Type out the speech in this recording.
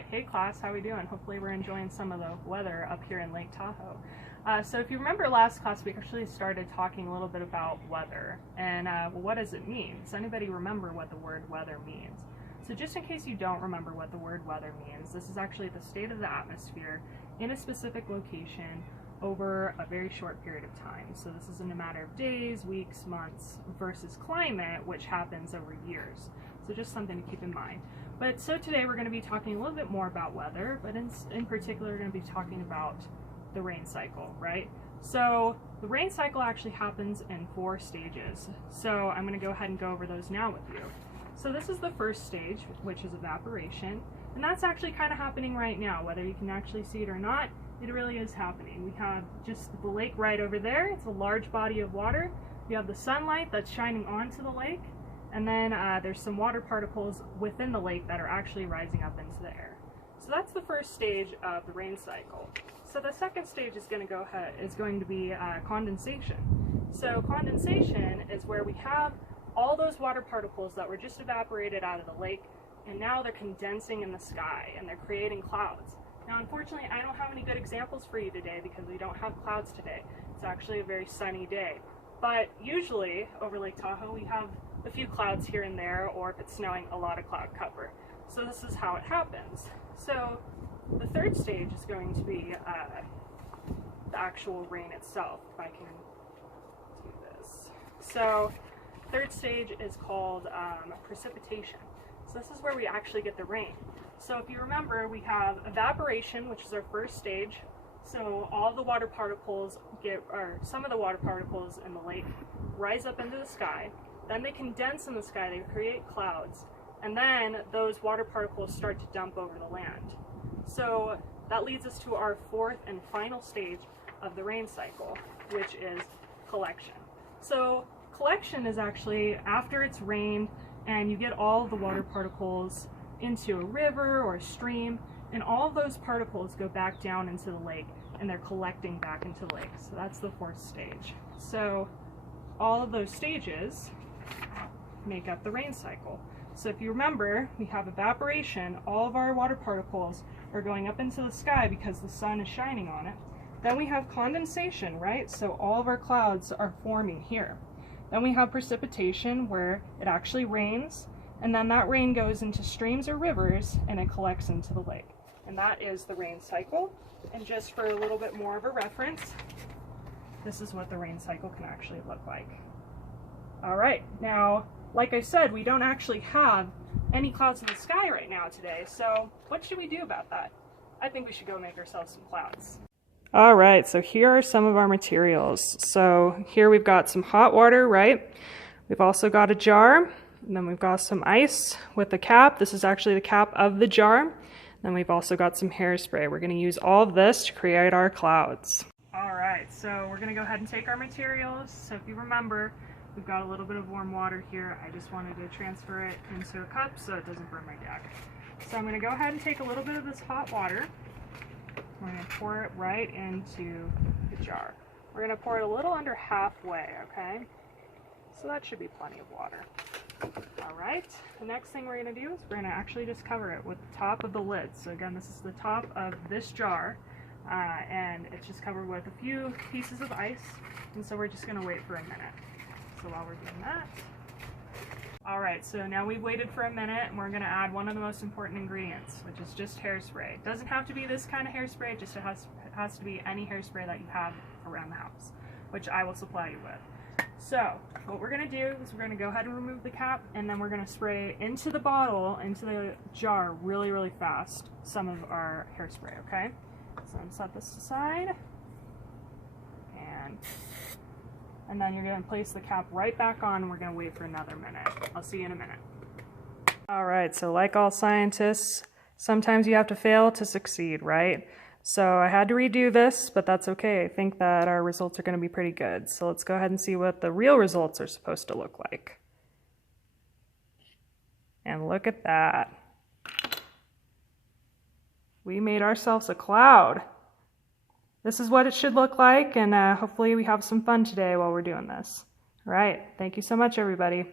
Alright, hey class, how we doing? Hopefully we're enjoying some of the weather up here in Lake Tahoe. So if you remember last class, we actually started talking a little bit about weather, and well, what does it mean? Does anybody remember what the word weather means? So just in case you don't remember what the word weather means, this is actually the state of the atmosphere in a specific location over a very short period of time. So this isn't a matter of days, weeks, months, versus climate, which happens over years. So just something to keep in mind. But so today we're going to be talking a little bit more about weather, but in particular we're going to be talking about the rain cycle, right? So the rain cycle actually happens in 4 stages. So I'm going to go ahead and go over those now with you. So this is the first stage, which is evaporation, and that's actually kind of happening right now. Whether you can actually see it or not, it really is happening. We have just the lake right over there. It's a large body of water. We have the sunlight that's shining onto the lake, and then there's some water particles within the lake that are actually rising up into the air. So that's the first stage of the rain cycle. So the second stage is going to be condensation. So condensation is where we have all those water particles that were just evaporated out of the lake, and now they're condensing in the sky and they're creating clouds. Now unfortunately I don't have any good examples for you today because we don't have clouds today. It's actually a very sunny day. But usually over Lake Tahoe we have a few clouds here and there, or if it's snowing, a lot of cloud cover. So this is how it happens. So the third stage is going to be the actual rain itself, if I can do this. So third stage is called precipitation. So this is where we actually get the rain. So if you remember, we have evaporation, which is our first stage. So all the water particles some of the water particles in the lake rise up into the sky. Then they condense in the sky, they create clouds, and then those water particles start to dump over the land. So that leads us to our fourth and final stage of the rain cycle, which is collection. So collection is actually after it's rained and you get all of the water particles into a river or a stream, and all of those particles go back down into the lake and they're collecting back into the lake. So that's the fourth stage. So all of those stages make up the rain cycle. So if you remember, we have evaporation, all of our water particles are going up into the sky because the sun is shining on it. Then we have condensation, right? So all of our clouds are forming here. Then we have precipitation, where it actually rains, and then that rain goes into streams or rivers and it collects into the lake. And that is the rain cycle. And just for a little bit more of a reference, this is what the rain cycle can actually look like. All right, now, like I said, we don't actually have any clouds in the sky right now today, so what should we do about that? I think we should go make ourselves some clouds. All right, so here are some of our materials. So here we've got some hot water, right? We've also got a jar, and then we've got some ice with the cap. This is actually the cap of the jar. Then we've also got some hairspray. We're going to use all of this to create our clouds. All right, so we're going to go ahead and take our materials. So if you remember, we've got a little bit of warm water here. I just wanted to transfer it into a cup so it doesn't burn my deck. So I'm going to go ahead and take a little bit of this hot water. We're going to pour it right into the jar. We're going to pour it a little under halfway, okay? So that should be plenty of water. All right, the next thing we're going to do is we're going to actually just cover it with the top of the lid. So again, this is the top of this jar, and it's just covered with a few pieces of ice, and so we're just going to wait for a minute. So while we're doing that, all right, so now we've waited for a minute and we're going to add one of the most important ingredients, which is just hairspray. It doesn't have to be this kind of hairspray, it has to be any hairspray that you have around the house, which I will supply you with. So what we're going to do is we're going to go ahead and remove the cap, and then we're going to spray into the bottle, into the jar really, really fast, some of our hairspray, okay? So I'm going to set this aside, and then you're going to place the cap right back on, and we're going to wait for another minute. I'll see you in a minute. All right, so like all scientists, sometimes you have to fail to succeed, right? So I had to redo this, but that's okay. I think that our results are going to be pretty good. So let's go ahead and see what the real results are supposed to look like. And look at that. We made ourselves a cloud. This is what it should look like, and hopefully we have some fun today while we're doing this. All right, thank you so much, everybody.